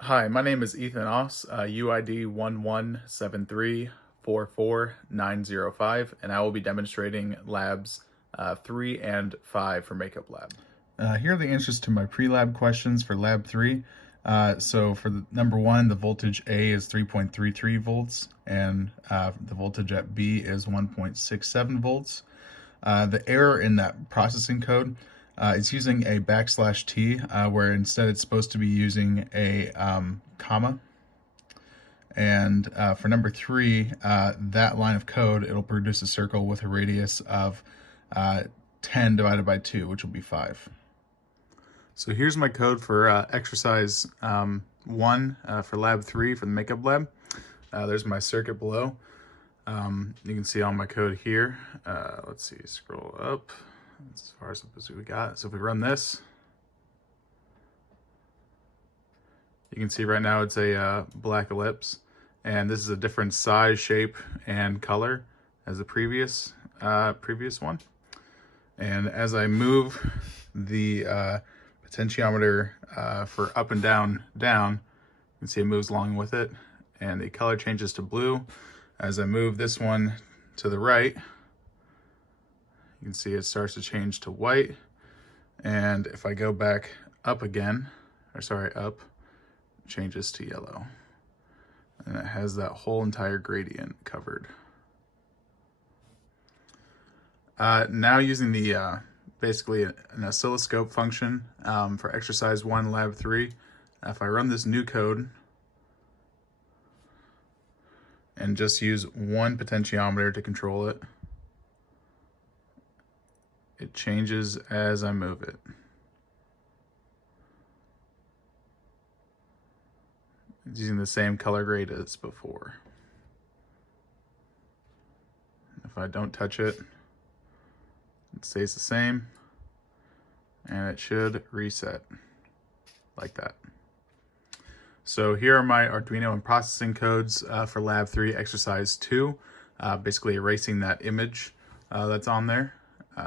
Hi, my name is Ethan Oss, UID 1173444905, and I will be demonstrating labs 3 and 5 for Makeup Lab. Here are the answers to my pre-lab questions for lab 3. So for number 1, the voltage A is 3.33 volts, and the voltage at B is 1.67 volts. The error in that processing code is using a \t, where instead it's supposed to be using a comma. And for number 3, that line of code, it'll produce a circle with a radius of 10 divided by 2, which will be 5. So here's my code for exercise 1 for lab 3 for the makeup lab. There's my circuit below. You can see all my code here. Let's see, scroll up as far as we got. So if we run this, you can see right now it's a black ellipse, and this is a different size, shape, and color as the previous one. And as I move the potentiometer for up and down, you can see it moves along with it, and the color changes to blue. As I move this one to the right, you can see it starts to change to white. And if I go back up again, up, it changes to yellow. And it has that whole entire gradient covered. Now using the basically an oscilloscope function for exercise 1, lab 3, if I run this new code and just use one potentiometer to control it, it changes as I move it. It's using the same color grade as before. If I don't touch it, it stays the same, and it should reset like that. So here are my Arduino and processing codes for lab 3, exercise 2, basically erasing that image that's on there.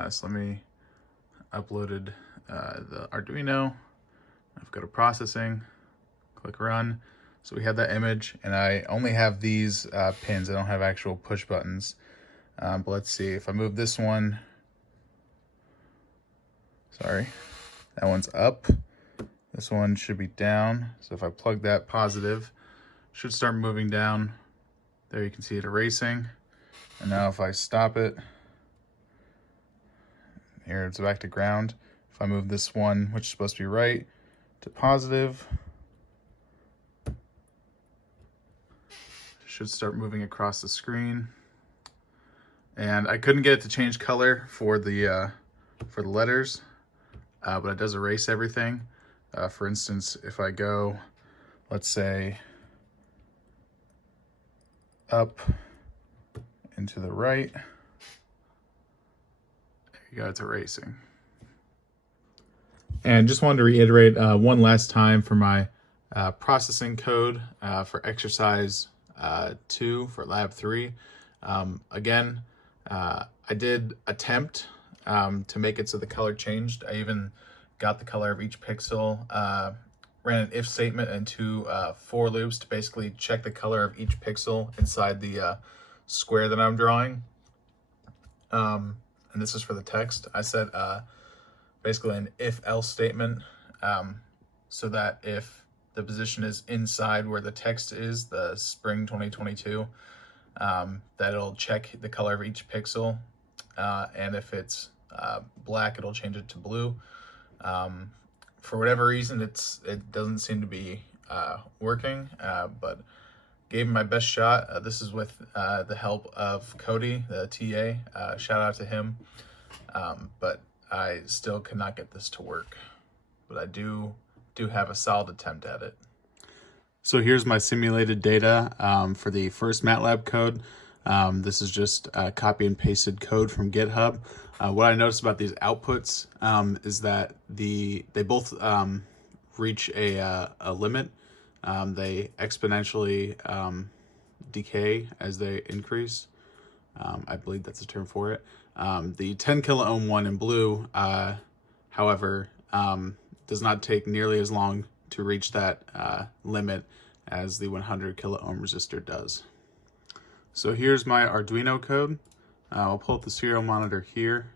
So let me uploaded the Arduino. I've got a processing, click run. So we have that image, and I only have these pins. I don't have actual push buttons. But let's see, if I move this one, sorry, that one's up. This one should be down. So if I plug that positive, it should start moving down. There you can see it erasing. And now if I stop it, here it's back to ground. If I move this one, which is supposed to be right, to positive, it should start moving across the screen. And I couldn't get it to change color for the letters, but it does erase everything. For instance, if I go, let's say, up and to the right, there you go, it's erasing. And just wanted to reiterate one last time for my processing code for exercise 2 for lab 3. Again, I did attempt to make it so the color changed. I even got the color of each pixel, ran an if statement and 2 for loops to basically check the color of each pixel inside the square that I'm drawing. And this is for the text. I said basically an if-else statement, so that if the position is inside where the text is, the spring 2022, that it'll check the color of each pixel, and if it's black, it'll change it to blue. For whatever reason, it doesn't seem to be working, but gave my best shot. This is with the help of Cody, the TA. Shout out to him. But I still could not get this to work. But I do have a solid attempt at it. So here's my simulated data for the first MATLAB code. This is just copy and pasted code from GitHub. What I noticed about these outputs is that they both reach a limit. They exponentially decay as they increase. I believe that's a term for it. The 10 kilo ohm one in blue, however, does not take nearly as long to reach that limit as the 100 kilo ohm resistor does. So here's my Arduino code. I'll pull up the serial monitor here.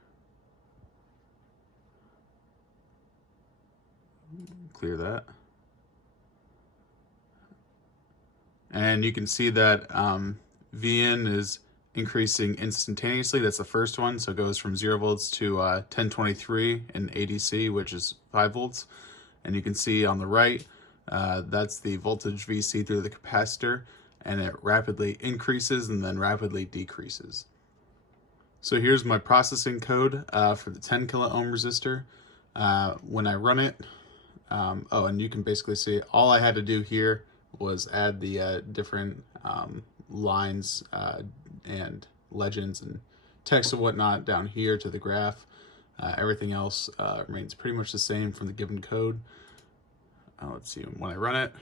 Clear that. And you can see that VN is increasing instantaneously. That's the first one. So it goes from 0 volts to 1023 in ADC, which is 5 volts. And you can see on the right, that's the voltage VC through the capacitor, and it rapidly increases and then rapidly decreases. So here's my processing code for the 10 kilo ohm resistor. When I run it, oh, and you can basically see all I had to do here was add the different lines and legends and text and whatnot down here to the graph. Everything else remains pretty much the same from the given code. Let's see, when I run it,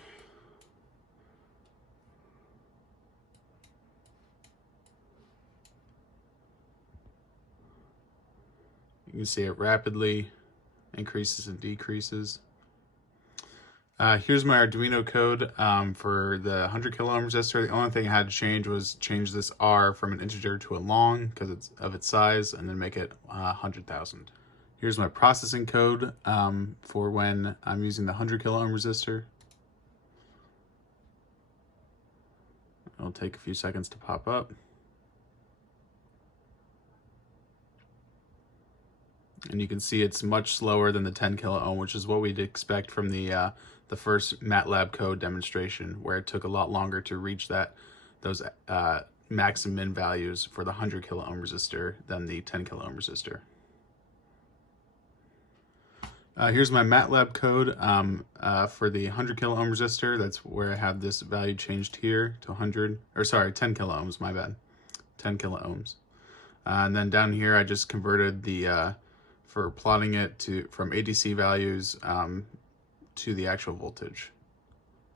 you can see it rapidly increases and decreases. Here's my Arduino code for the 100 kilo ohm resistor. The only thing I had to change was change this R from an integer to a long because it's of its size, and then make it 100,000. Here's my processing code for when I'm using the 100 kilo ohm resistor. It'll take a few seconds to pop up. And you can see it's much slower than the 10 kilo ohm, which is what we'd expect from the first MATLAB code demonstration, where it took a lot longer to reach those max and min values for the 100 kilo ohm resistor than the 10 kilo ohm resistor. Here's my MATLAB code for the 100 kilo ohm resistor. That's where I have this value changed here to 10 kilo ohms, my bad, 10 kilo ohms. And then down here, I just converted for plotting it from ADC values to the actual voltage.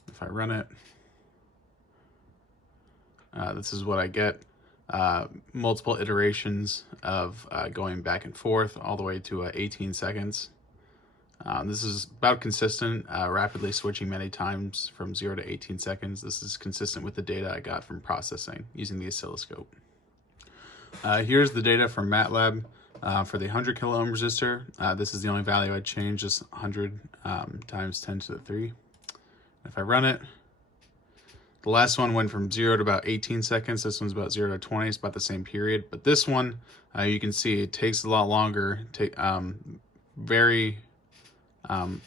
If I run it, this is what I get. Multiple iterations of going back and forth all the way to 18 seconds. This is about consistent, rapidly switching many times from 0 to 18 seconds. This is consistent with the data I got from processing using the oscilloscope. Here's the data from MATLAB for the 100 kilo ohm resistor. This is the only value I changed, just 100 times 10 to the 3. If I run it, the last one went from 0 to about 18 seconds. This one's about 0 to 20. It's about the same period. But this one, you can see it takes a lot longer,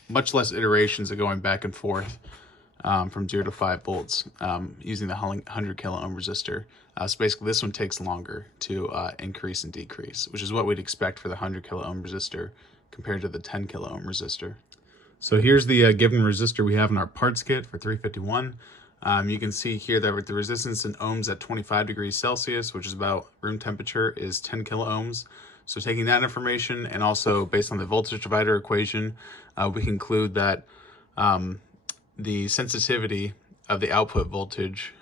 much less iterations of going back and forth from 0 to 5 volts using the 100 kilo ohm resistor. So basically this one takes longer to increase and decrease, which is what we'd expect for the 100 kilo ohm resistor compared to the 10 kilo ohm resistor. So here's the given resistor we have in our parts kit for 351. You can see here that with the resistance in ohms at 25 degrees Celsius, which is about room temperature, is 10 kilo ohms. So taking that information and also based on the voltage divider equation, we conclude that the sensitivity of the output voltage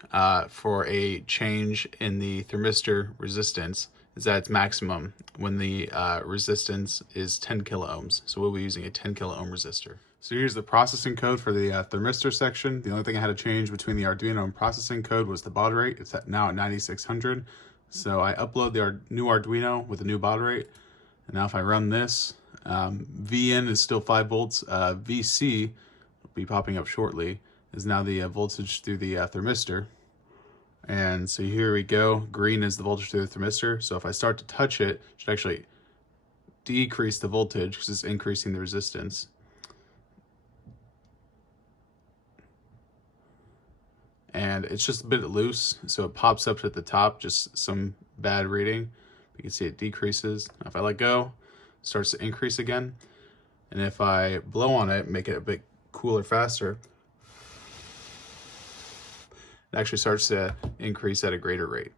for a change in the thermistor resistance is at its maximum when the resistance is 10 kilo ohms. So we'll be using a 10 kilo ohm resistor. So here's the processing code for the thermistor section. The only thing I had to change between the Arduino and processing code was the baud rate. It's now at 9600. So I upload the new Arduino with the new baud rate. And now if I run this, VN is still 5 volts. VC will be popping up shortly, is now the voltage through the thermistor. And so here we go. Green is the voltage through the thermistor. So if I start to touch it, it should actually decrease the voltage because it's increasing the resistance. And it's just a bit loose, so it pops up at the top, just some bad reading. You can see it decreases. Now if I let go, it starts to increase again. And if I blow on it, make it a bit cooler, faster, it actually starts to increase at a greater rate.